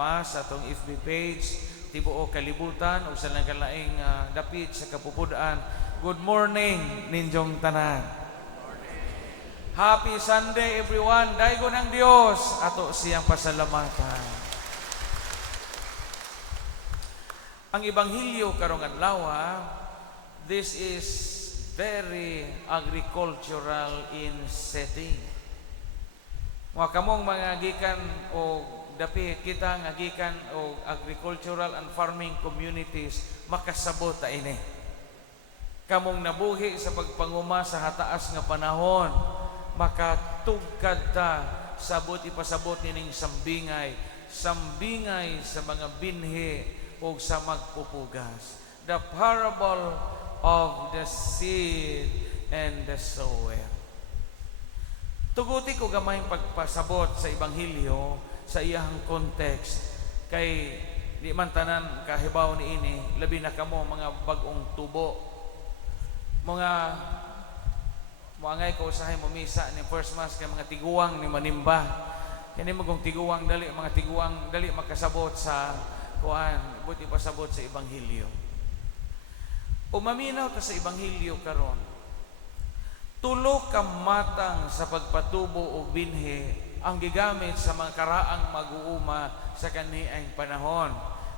gama sa atong FB page, tibuok kalibutan o sa kalaing dapit sa kapupudan. Good morning ninyong tanan. Happy Sunday everyone. Daigo ng Dios ato siyang pasalamatan. Ang Ebanghelyo karong adlaw, this is very agricultural in setting. Mga kamong mga gikan o dapi kita nga gikan o agricultural and farming communities makasabot ta ini. Kamong nabuhi sa pagpanguma sa hataas nga panahon, makatugkad ta sabot ipasabot nining sambingay sa mga binhi o sa magpupugas. The parable of the seed and the sower. Tuguti ko gamayng pagpasabot sa Ebanghelyo sa iyang context kay di man tanan kahibaw ni ini, labi na kamo mga bagong tubo, mga ko usahay mo misa ni first mass kay mga tiguang ni manimba kani magong tiguang dali, mga tiguang dali makasabot sa kuan, buti pasabot sa Ebanghelyo. Umaminaw ta sa Ebanghelyo karon, tulo ka matang sa pagpatubo o binhi ang gigamit sa mga karaang mag-uuma sa kaniang panahon.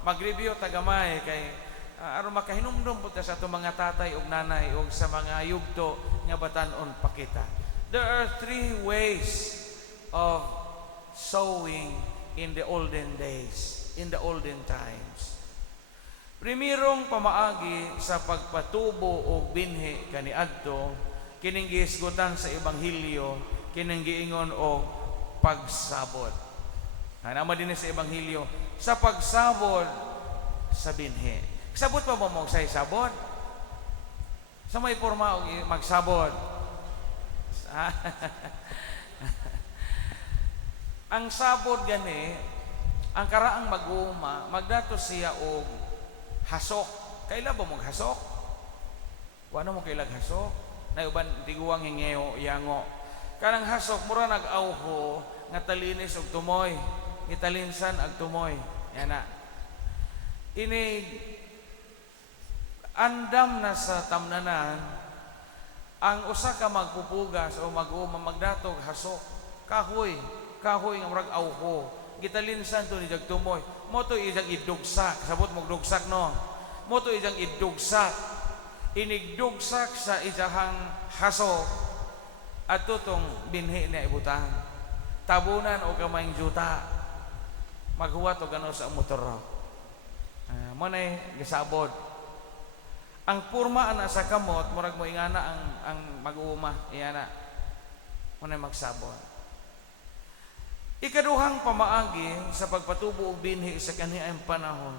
Mag-review tagamay kay aron makahinumdum pud sa ato mga tatay ug nanay ug sa mga yugto nga batan-on pakita. There are three ways of sowing in the olden days, in the olden times. Primerong pamaagi sa pagpatubo o binhi kaniadto, kining gihisgutan sa Ebanghelyo, kining giingon og pagsabot. Hanama din sa Ebanghelyo, sa pagsabot sa binhi. Sabot pa ba mo sa sabot? Sa may forma og magsabot. Ang sabot gani, ang karaang mag-uuma, magdato siya og hasok. Kaila ba mo hasok? Wano mo kailag hasok? Na uban tiguang hingeo yango kanang hasok mura nag-awho nga talinis og tumoy, italinsan ag tumoy yana. Ini andam na sa tamnanan ang usa ka magpupugas o mag-uuma magdatog hasok, kahoy nga murag awho, gitalinsan to ni jag tumoy, mo to ijang idugsak, sabot mo dugsak no, mo to ijang idugsak, inigdugsak sa isahang hasok at tutong binhi na ibutan. Tabunan o kamayng juta. Maghuwat o gano sa motor. Manay gasabod. Ang purma na sa kamot, murag mo ingana ang mag-uuma. Iyana. Manay magsabod. Ikaduhang pamaagi sa pagpatubo o binhi sa kaniyang panahon.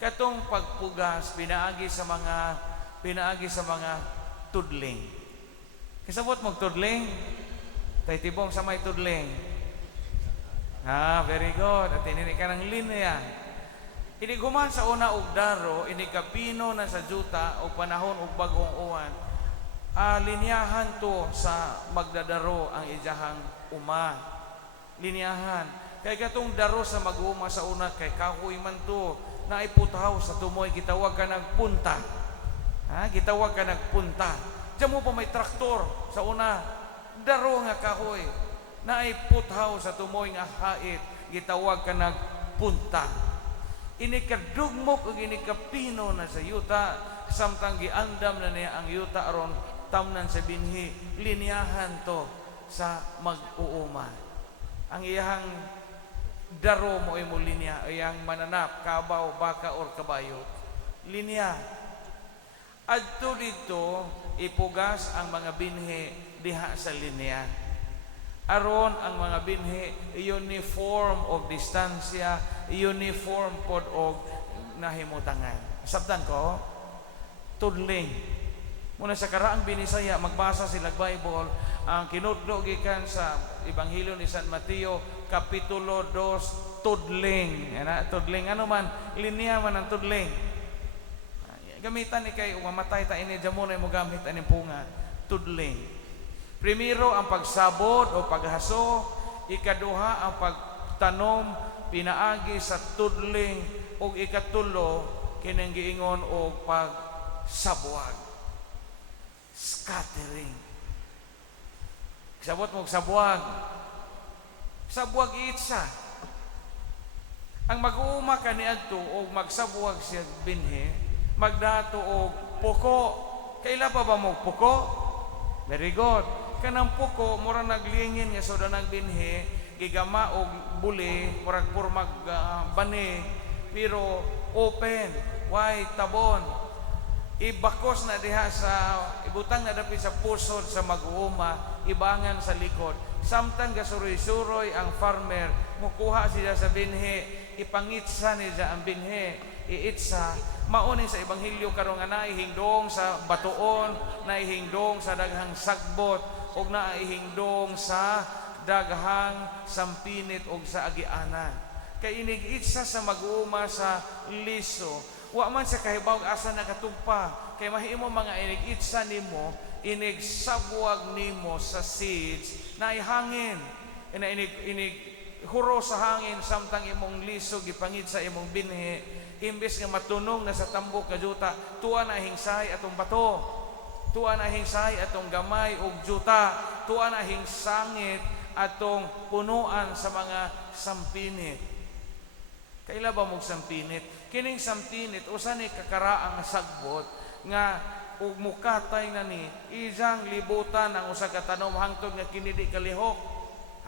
Katong pagpugas, pinaagi sa mga tudling. Kasabot mong tudling? Tay tibong sa may tudling. Very good. At inini ka ng linya. Ini guman sa una og daro, ini kapino na sa juta o panahon og bagong uwan. Linyahan to sa magdadaro ang ijahang uma. Linyahan. Kay katong daro sa mag-uuma sa una kay kahoy man to na iputaw sa tumoy, gitawag ka nagpunta. Gitawag ka nagpunta. Diyan mo pa may traktor sa una. Daro nga kahoy. Na ay puthaw sa tumoy nga hait. Gitawag ka nagpunta. Inikadugmok o inikapino na sa yuta. Samtang giandam na niya ang yuta aron tamnan sa binhi. Linyahan to sa mag-uuma. Ang iyang daro mo ay mo linya. Iyang mananap, kabaw, baka, or kabayo. Linya. Adto dito, ipugas ang mga binhi diha sa linya. Aron ang mga binhi, uniform og distansya, uniform pod og nahimutangan. Sabtan ko, tudling. Muna sa karaang binisaya, magbasa sila Bible, ang kinudlo gikan sa Ebanghelyo ni San Mateo, Kapitulo 2, tudling. Tudling, ano man, linya man ang tudling. Gamitan ni kay umamatay ta ini damo na mo gamit aning punga, tudling. Primero ang pagsabot o paghaso, ikaduha ang pagtanom pinaagi sa tudling ug ikatulo kining giingon og pagsabuag, scattering. Sabot mo sabuag, sabuag itsa. Ang mag-uuma kaniadto og magsabuag siya binhi, magdato og puko. Kaila pa ba mo puko? Very good. Kanang puko mura naglingin nga soda nang binhi, gigama og buli, murag purmag bani, pero open, why tabon. Ibakos na diha sa ibutang na dapit sa pusod sa mag-uuma, ibangan sa likod. Samtang gasuroy-suroy ang farmer, mukuha siya sa binhi, ipangitsa niya ang binhi, iitsa. Maunin sa Ebanghelyo karon nga naihingdong sa batuon, naihingdong sa daghang sagbot, ug naihingdong sa daghang sampinit ug sa agianan. Kay inig-itsa sa mag-uuma sa liso, wa man sa kahibaw asa nakatugpa, kay mahimo mga inig-itsa nimo, inig-sabuag nimo sa seeds na ihangin, inig huro sa hangin samtang imong liso gipangit sa imong binhi. Imbes nga matunong na sa tambok kajuta, tuwa na hingsay atong bato, tuwa na hingsay atong gamay ug juta, tuwa na hingsangit atong punuan sa mga sampinit. Kaila ba mong sampinit? Kining sampinit usa ni kakaraang sagbot nga ug mukatay na ni ijang libutan ang usa ka tanom hangtod nga kini di kalihok,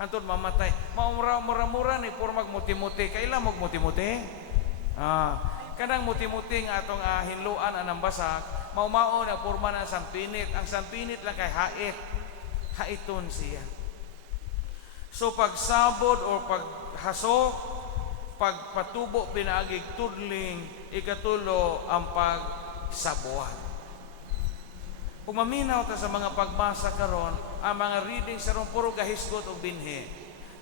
hangtod mamatay. Maumura-mura ni purmag muti-muti. Kaila mong muti-muti? Kanang muti-muti nga atong hinluan anang basak, maumao na porma ng sampinit. Ang sampinit lang kay haiton siya. So pagsabod o paghasok, pagpatubo pinaagig tudling, ikatulo ang pagsabuan. Kung maminaw ta sa mga pagbasa karon, ang mga reading sa ron puro gahisgot og binhi.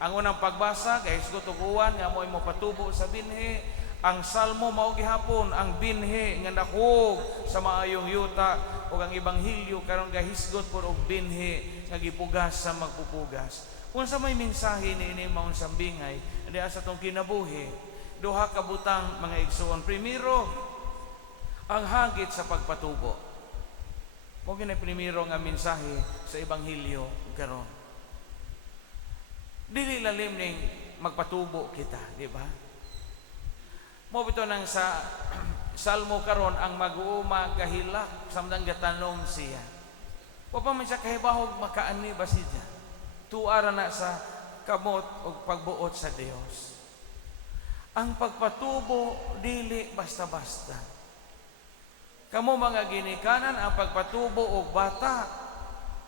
Ang unang pagbasa gahisgot og uwan nga mo'y mopatubo sa binhi. Ang salmo mao gihapon ang binhi nga dakog sa maayong yuta, ug ang ebanghelyo karon gahisgot pud og binhi nga gipugas sa magpupugas. Unsa may mensahe niini maun sambingay diha sa tong kinabuhi? Duha ka butang mga igsoon. Primero, ang hagit sa pagpatubo. Mo gini primero nga mensahe sa ebanghelyo karon. Dili lalim ning magpatubo kita, di ba? Mo bito nang sa salmo karon ang mag-uuma gahilak samtang gatanom siya. Wa pa man siya kahibahog makaani ba siya. Tuara na sa kamot ug pagbuot sa Dios. Ang pagpatubo dili basta-basta. Kamo mga ginikanan ang pagpatubo og bata.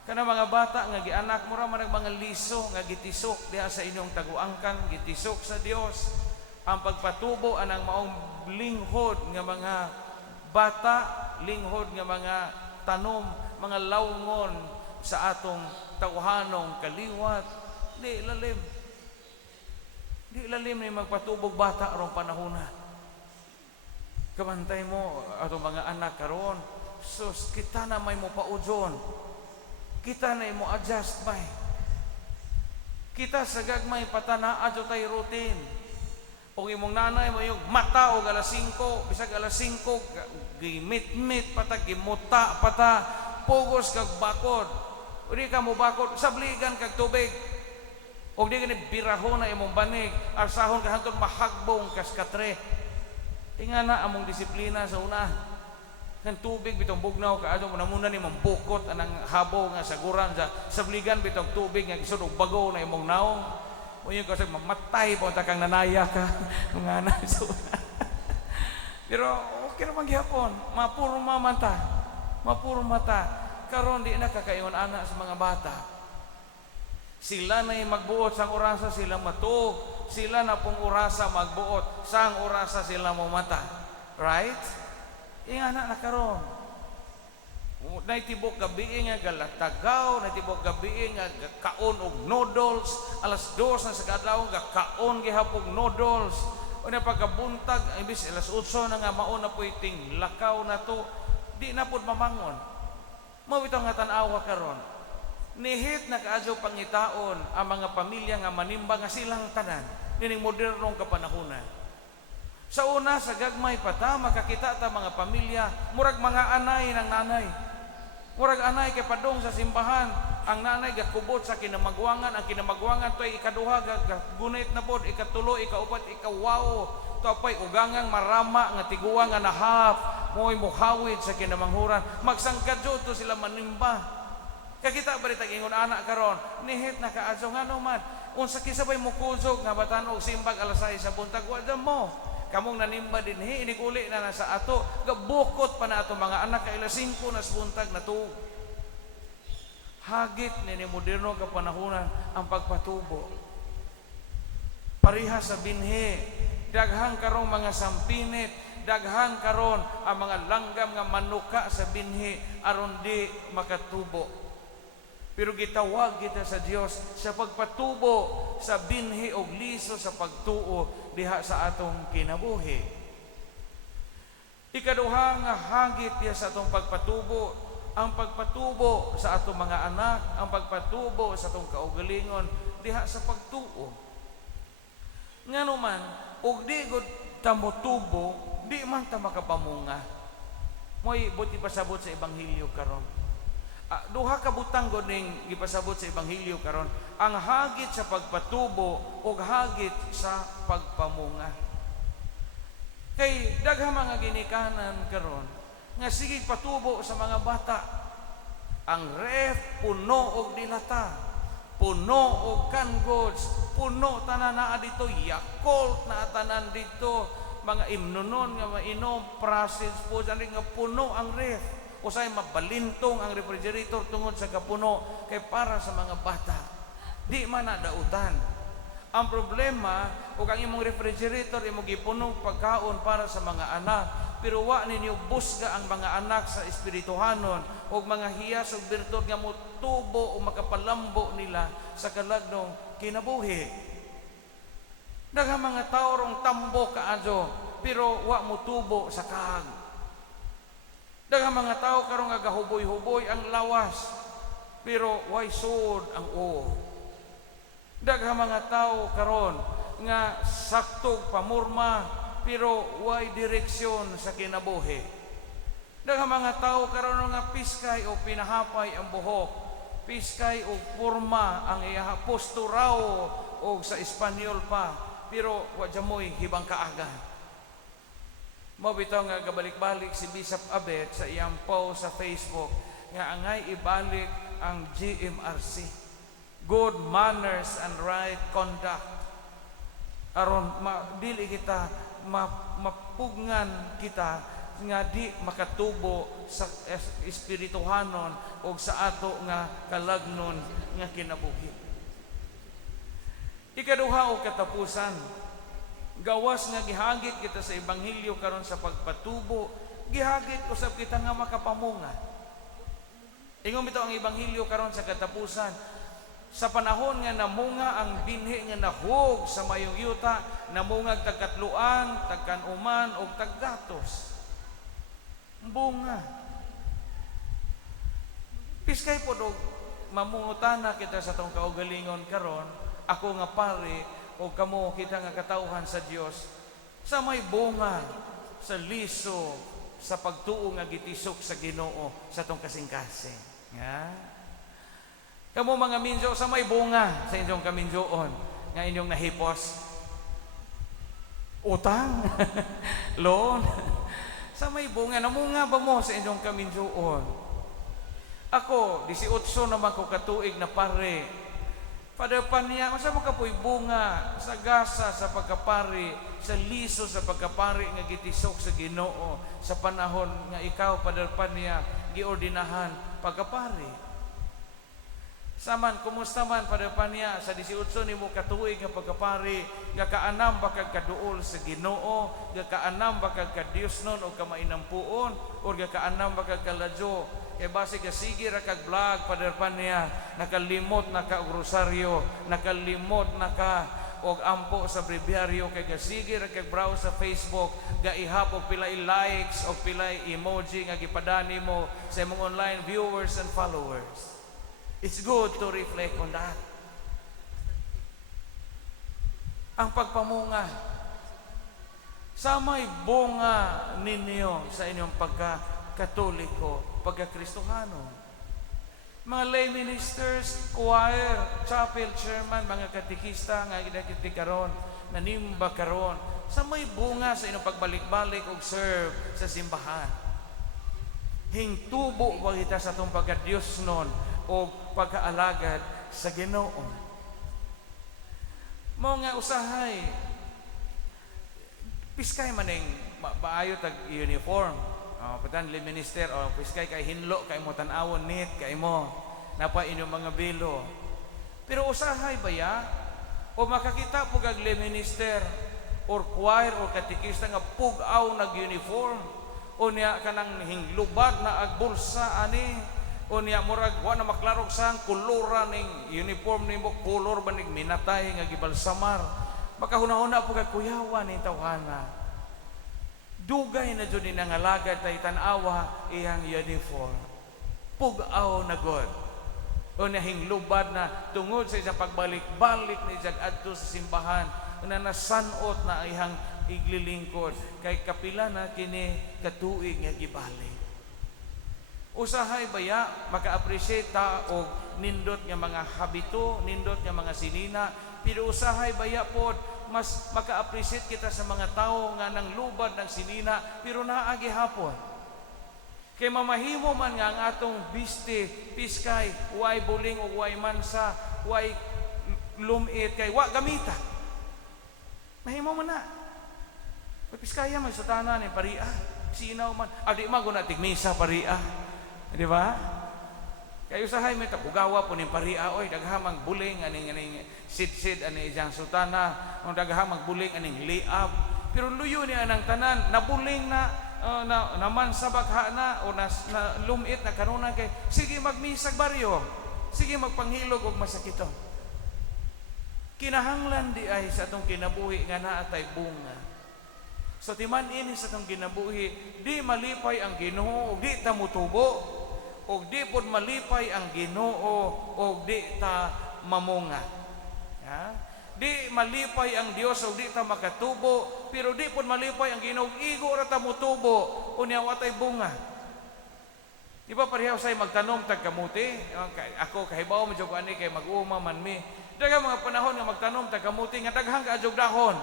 Kana mga bata nga gianak mo ra man mga liso nga gitisok diha sa inyong taguangkan, gitisok sa Dios. Ang pagpatubo anang maong linghod nga mga bata, linghod nga mga tanom, mga lawngon sa atong tawhanong kaliwat. Di lalim. Di lalim ni magpatubog bata arong panahona. Kamantay mo atong mga anak karon, sus kita na may mo paudyon. Kita na mo adjust bay. Kita sa gagmay patanaa jo tay routine. Kung imong nanay mo yung mata o alas 5, bisag alas 5, gimit-mit pata, gimuta pata, pugos kag bakod. O di ka mo bakod, sabligan kag tubig. O di ka ni birahon na imong banig, arsahon ka hantod mahagbong kas katre. Tinga na among disiplina sa una. Kan tubig bitong bugnaw kaadto mo namuna ni mambukot anang habaw nga saguran sa sabligan bitong tubig nga gisud og bago na imong naong. O yung kasi mamatay po kang nanaya ka mga anak. Pero okay naman gihapon, mapurma mata karon di na kakaingon anak sa mga bata. Sila na magbuot sang orasa sila matug, sila na pong orasa magbuot sang orasa sila mo mata, right? Anak na karon naitibok gabi nga galatagaw, naitibok gabi nga kaon og noodles, alas 2 na sa kadlaw nga kaon gihapon noodles. O na pagkabuntag imbis alas 8 na nga mao na puiting lakaw na to, di na pud mamangon. Mao bitaw nga tan-awa karon. Nihit na kaadyo pangitaon ang mga pamilya nga manimba nga silang tanan nining modernong kapanahunan. Sa una, sa gagmay pa ta, makakita ta mga pamilya, murag mga anay ng nanay. Murag anay kay padong sa simbahan, ang nanay gakubot sa kinamagwangan, ang kinamagwangan to'y ikaduha, gunit na pod, ikatulo, ikaupat, ikawaw, tapay ugangang marama, nga tiguang, nga nahap, mo'y muhawid sa kinamanghuran, magsangkadyo to sila manimba. Kakita ba rin tag-ingon anak karon, nihit na kaadso nga naman, unsa kisabay mo kusog, nga batanog simbag alasay sa buntag, wala mo. Kamong nanimba din, iniguli na sa ato, gabukot pa na ato mga anak, kaila 5 na buntag na to. Hagit ni moderno kapanahunan ang pagpatubo. Pariha sa binhi, daghan karon mga sampinit, daghan karon ang mga langgam nga manuka sa binhi aron di makatubo. Pero gitawag kita sa Dios sa pagpatubo sa binhi og liso sa pagtuo diha sa atong kinabuhi. Ikaduha nga hagit diha sa atong pagpatubo, ang pagpatubo sa atong mga anak, ang pagpatubo sa atong kaugalingon diha sa pagtuo. Ngano man, og di gud ta motubo, di man ta makapamunga. Moy buti pasabot sa ebanghelyo karon. Duha ka butang gud ning gipasabot sa ebanghelyo karon, ang hagit sa pagpatubo ug hagit sa pagpamunga. Kay daghang mga ginikanan karon nga sige patubo sa mga bata. Ang ref puno og dilata, puno og canned goods, puno tanan naa dito, Yakult na tanan dito, mga imnonon nga mainom, processed food, ani nga puno ang ref. Usay mabalintong ang refrigerator tungod sa kapuno kay para sa mga bata. Di man na dautan. Ang problema, ug ang imong refrigerator imong gipuno pagkaon para sa mga anak, pero wa ninyo busga ang mga anak sa espirituhanon ug mga hiyas ug birtud nga motubo o makapalambo nila sa kalagnong kinabuhi. Daghang mga tawo rong tambo kaadyo pero wa motubo sa kahag. Daghang mga tao karon nga gahuboy-huboy ang lawas pero way sud ang uo. Daghang mga tao karon nga saktog pamurma pero way direksyon sa kinabuhi. Daghang mga tao karon nga piskay o pinahapay ang buhok, piskay o porma ang iya posturao o sa Espanyol pa pero wa jamoy hibang kaaga. Mabitaw nga gabalik-balik si Bishop Abet sa iyang post sa Facebook nga angay ibalik ang GMRC, Good Manners and Right Conduct, aron dili kita mapugngan kita nga di makatubo sa espirituhanon o sa ato nga kalagnon nga kinabuhi. Ikaduha o katapusan, gawas nga gihagit kita sa ebanghelyo karon sa pagpatubo, gihagit usab kita nga makapamunga. Ingon bitaw ang ebanghelyo karon sa katapusan, sa panahon nga namunga ang binhi nga nahug sa mayong yuta, namungag tagkatluan, tagkanuman o taggatos. Bunga. Piskay po do mamungutana kita sa tong kaugalingon karon, ako nga pare o kamo kita nga katauhan sa Dios sa may bunga, sa liso, sa pagtuo nga gitisok sa Ginoo sa tong kasing-kasing. Nga? Kamo mga minjo sa may bunga sa inyong kaminjoon nga inyong nahipos. Utang, loan. Sa may bunga, namunga ba mo sa inyong kaminjoon? Ako, 18 naman ko katuig na pare. Padapan niya, masa mo kapoy bunga sa gasa sa pagkapari, sa liso sa pagkapari nga gitisok sa Ginoo sa panahon nga ikaw padapan niya giordinahan pagkapari. Saman, kumusta man padapan niya sa 18 nimo katuig nga pagkapari, nga kaanam ba kag kaduol sa Ginoo, nga kaanam ba kag kadiosnon o kamainampuon, o nga kaanam ba kag kaladyo. Kaya base ka sige ra kag vlog paderpan niya, nakalimot na ka og rosaryo, nakalimot na ka og ampo sa brebyaryo, kay sige ra kag browse sa Facebook, gaihap og pilay likes og pilay emoji nga gipadani mo sa imong online viewers and followers. . It's good to reflect on that. ang pagpamunga. Sa may bunga ninyo sa inyong pagka-Katoliko, pagka-Kristohano. Mga lay ministers, choir, chapel chairman, mga katikista nga kinakiti karon, nanimba karon, sa may bunga sa inyong pagbalik-balik og serve sa simbahan. Hingtubo ba kita sa itong pagka-Diyos nun o pagkaalagad sa Ginoo. Mga usahay, piskay maning maayo tag uniform. Patan lay minister o piskay kay hinlo kay mo tan-awon nit kay mo napa inyong mga bilo. Pero usahay baya o makakita po kag lay minister or choir or katikista nga pugaw nag-uniform o niya kanang hinglubad na agbulsa ani o niya murag wa na maklarog sang kulura ning uniform nimo color banig minatay nga gibalsamar makahuna-huna po kag kuyawan ni tawhana. Dugay na dyan ninangalagad tay tanawa iyang uniform. Pugaw na God. O nahinglubad na tungod sa isang pagbalik-balik ni Jagadto sa simbahan na nasanot na iyang iglilingkod kay kapila na kini katuig nga gibalik. Usahay baya maka-appreciate ta og nindot nga mga habito, nindot nga mga sinina, pero usahay baya pod mas maka-appreciate kita sa mga tao nga nang lubad ng sinina pero naagi hapon. Kay mamahimo man nga ang atong biste, piskay, way buling o way mansa, way lumit kay wa gamita. Mahimo man na. Piskaya may sutana ni paria, sinaw man. Di maguna tigmisa paria. Di ba? Kayo sa hay may tapugawa po ni paria, oy daghamang buling aning sid-sid ani ijang sutana, ang daghamang buling aning liab. Pero luyo ni anang tanan nabuling na naman sa bagha na o na lumit na kanuna kay sige magmisag baryo. Sige magpanghilog og masakito. Kinahanglan di ay sa atong kinabuhi nga naa tay bunga. So timan ini sa atong kinabuhi, di malipay ang Ginoo ug di ta mutubo. Og di pod malipay ang Ginoo og di ta mamunga. Ya? Di malipay ang Dios og di ta makatubo, pero di pod malipay ang Ginoo igo ra ta mutubo unya watay bunga. Di ba pareho say magtanom tag kamuti? Ako kahibaw medyo ko ani kay mag-uma man mi. Daghang mga panahon nga magtanom tag kamuti nga daghang kaadjog dahon.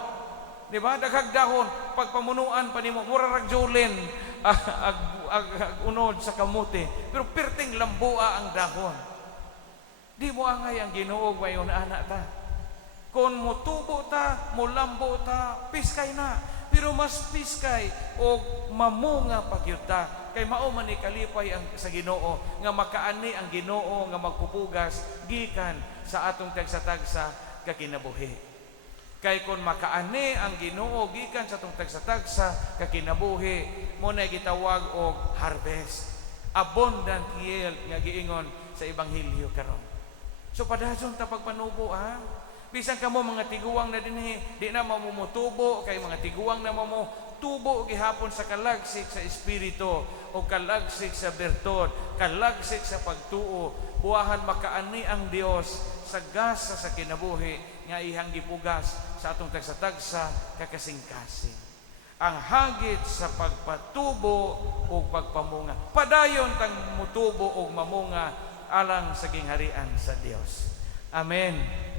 Di ba? Daghang dahon pagpamunuan pa nimo mura rag julin unod sa kamuti. Pero perting lambua ang dahon. Di mo angay ang Ginoo mayon ana ta. Kung mutubo ta, mulambo ta, piskay na. Pero mas piskay o mamunga pagyud ta. Kay mao man ni kalipay ang sa Ginoo nga makaani ang Ginoo nga magpupugas gikan sa atong tagsa-tagsa kakinabuhi. Kay kung makaani ang Ginoo gikan sa atong tagsa-tagsa kakinabuhi, mo na gitawag og harvest, abundant yield nga giingon sa ebanghelyo karon. So padasyon ta pagpanubo ha. Bisan kamo mga tiguang na dinhi, di na mamumutubo kay mga tiguang na mamutubo gihapon sa kalagsik sa espiritu o kalagsik sa bertod, kalagsik sa pagtuo, buahan makaani ang Dios sa gasa sa kinabuhi nga ihang gipugas sa atong tagsa-tagsa kakasing-kasing. Ang hagit sa pagpatubo o pagpamunga. Padayon tang mutubo o mamunga alang sa gingharian sa Dios. Amen.